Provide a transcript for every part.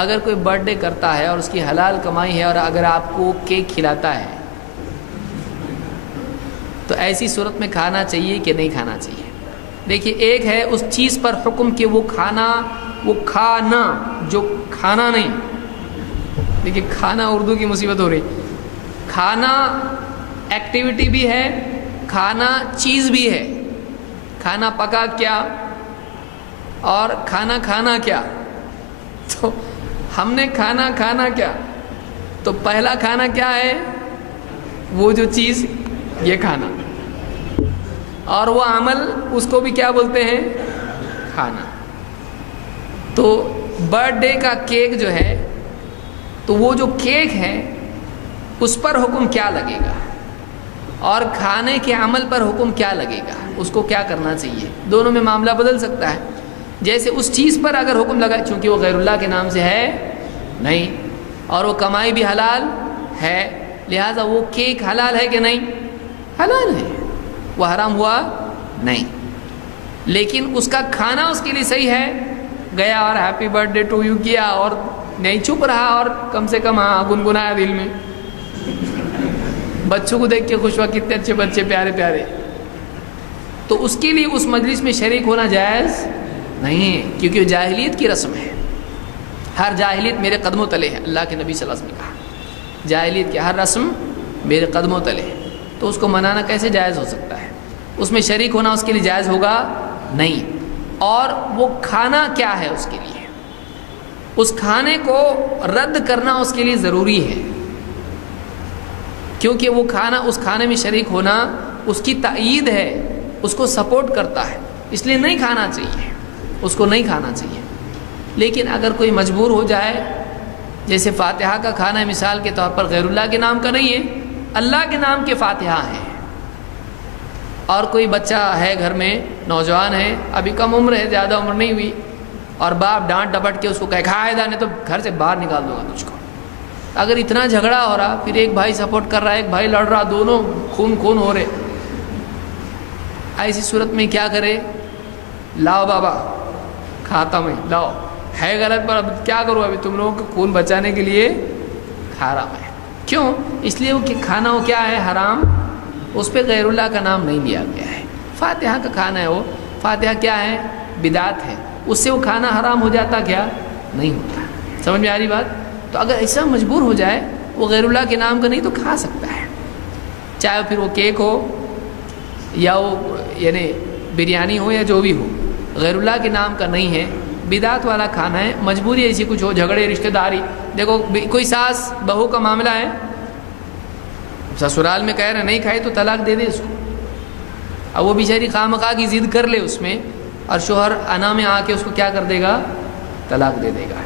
اگر کوئی birth day کرتا ہے اور اس کی حلال کمائی ہے اور اگر آپ کو کیک کھلاتا ہے تو ایسی صورت میں کھانا چاہیے کہ نہیں کھانا چاہیے؟ دیکھیے، ایک ہے اس چیز پر حکم کہ وہ کھانا جو کھانا نہیں. دیکھیے، کھانا اردو کی مصیبت ہو رہی. کھانا ایکٹیویٹی بھی ہے، کھانا چیز بھی ہے. کھانا پکا کیا اور کھانا کیا. تو ہم نے کھانا کیا، تو پہلا کھانا کیا ہے؟ وہ جو چیز، یہ کھانا، اور وہ عمل اس کو بھی کیا بولتے ہیں؟ کھانا. تو برتھ ڈے کا کیک جو ہے، تو وہ جو کیک ہے اس پر حکم کیا لگے گا اور کھانے کے عمل پر حکم کیا لگے گا، اس کو کیا کرنا چاہیے؟ دونوں میں معاملہ بدل سکتا ہے. جیسے اس چیز پر اگر حکم لگا، چونکہ وہ غیر اللہ کے نام سے ہے نہیں اور وہ کمائی بھی حلال ہے، لہذا وہ کیک حلال ہے کہ نہیں؟ حلال ہے، وہ حرام ہوا نہیں. لیکن اس کا کھانا اس کے لیے صحیح ہے، گیا اور happy birthday to you کیا اور نہیں، چپ رہا اور کم سے کم گنگنایا دل میں. بچوں کو دیکھ کے خوش ہوا، کتنے اچھے بچے، پیارے پیارے. تو اس کے لیے اس مجلس میں شریک ہونا جائز نہیں ہے، کیونکہ جاہلیت کی رسم ہے. ہر جاہلیت میرے قدموں تلے ہے، اللہ کے نبی صلی اللہ علیہ وسلم نے کہا جاہلیت کی ہر رسم میرے قدموں تلے ہے. تو اس کو منانا کیسے جائز ہو سکتا ہے؟ اس میں شریک ہونا اس کے لیے جائز ہوگا نہیں. اور وہ کھانا کیا ہے اس کے لیے، اس کھانے کو رد کرنا اس کے لیے ضروری ہے، کیونکہ وہ کھانا، اس کھانے میں شریک ہونا اس کی تائید ہے، اس کو سپورٹ کرتا ہے، اس لیے نہیں کھانا چاہیے، اس کو نہیں کھانا چاہیے. لیکن اگر کوئی مجبور ہو جائے، جیسے فاتحہ کا کھانا ہے مثال کے طور پر، غیر اللہ کے نام کا نہیں ہے، اللہ کے نام کے فاتحہ ہیں، اور کوئی بچہ ہے گھر میں، نوجوان ہے، ابھی کم عمر ہے، زیادہ عمر نہیں ہوئی، اور باپ ڈانٹ ڈپٹ کے اس کو کہے کھائے نہیں تو گھر سے باہر نکال دوں گا تجھ کو. اگر اتنا جھگڑا ہو رہا، پھر ایک بھائی سپورٹ کر رہا ہے، ایک بھائی لڑ رہا، دونوں خون ہو رہے، ایسی صورت میں کیا کرے؟ لاؤ بابا کھاتا میں، لاؤ، ہے غلط پر اب کیا کروں، ابھی تم لوگوں کو خون بچانے کے لیے کھا رہا میں. کیوں؟ اس لیے وہ کھانا وہ کیا ہے؟ حرام، اس پہ غیر اللہ کا نام نہیں لیا گیا ہے. فاتحہ کا کھانا ہے، وہ فاتحہ کیا ہے؟ بدعت ہے، اس سے وہ کھانا حرام ہو جاتا کیا؟ نہیں ہوتا. سمجھ میں آ رہی بات؟ تو اگر ایسا مجبور ہو جائے، وہ غیر اللہ کے نام کا نہیں تو کھا سکتا ہے، چاہے پھر وہ کیک ہو یا وہ یعنی بریانی ہو یا جو بھی ہو، غیر اللہ کے نام کا نہیں ہے، بدعت والا کھانا ہے. مجبوری ایسی کچھ ہو، جھگڑے، رشتہ داری، دیکھو کوئی ساس بہو کا معاملہ ہے، سسرال میں کہہ رہے نہیں کھائی تو طلاق دے دے اس کو. اب وہ بیچاری خواہ کی ضد کر لے اس میں، اور شوہر انا میں آ کے اس کو کیا کر دے گا؟ طلاق دے دے گا.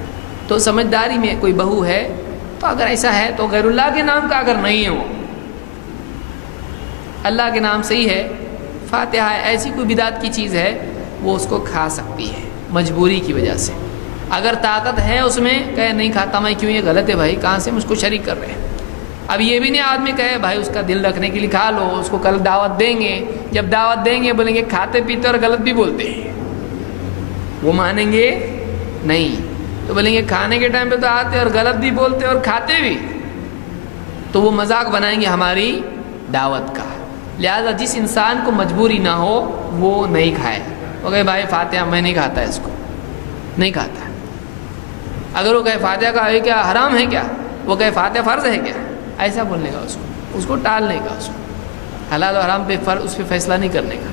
تو سمجھداری میں کوئی بہو ہے، تو اگر ایسا ہے تو غیر اللہ کے نام کا اگر نہیں ہے، وہ اللہ کے نام سے ہی ہے، فاتحہ ہے، ایسی کوئی بدعت کی چیز ہے، وہ اس کو کھا سکتی ہے مجبوری کی وجہ سے. اگر طاقت ہے اس میں، کہے نہیں کھاتا میں، کیوں؟ یہ غلط ہے بھائی، کہاں سے مجھ کو شریک کر رہے ہیں. اب یہ بھی نہیں آدمی کہے بھائی اس کا دل رکھنے کے لیے کھا لو، اس کو کل دعوت دیں گے، جب دعوت دیں گے بولیں گے کھاتے پیتے اور غلط بھی بولتے ہیں، وہ مانیں گے نہیں. تو بولیں گے کھانے کے ٹائم پہ تو آتے اور غلط بھی بولتے اور کھاتے بھی، تو وہ مذاق بنائیں گے ہماری دعوت کا. لہذا جس انسان کو مجبوری نہ ہو وہ نہیں کھائے. وہ کہے بھائی فاتحہ میں نہیں کھاتا، اس کو نہیں کھاتا. اگر وہ کہے فاتحہ کا ہے کیا حرام ہے کیا، وہ کہے فاتحہ فرض ہے کیا، ایسا بولنے کا، اس کو ٹالنے کا، اس کو حلال و حرام پہ اس پہ فیصلہ نہیں کرنے کا.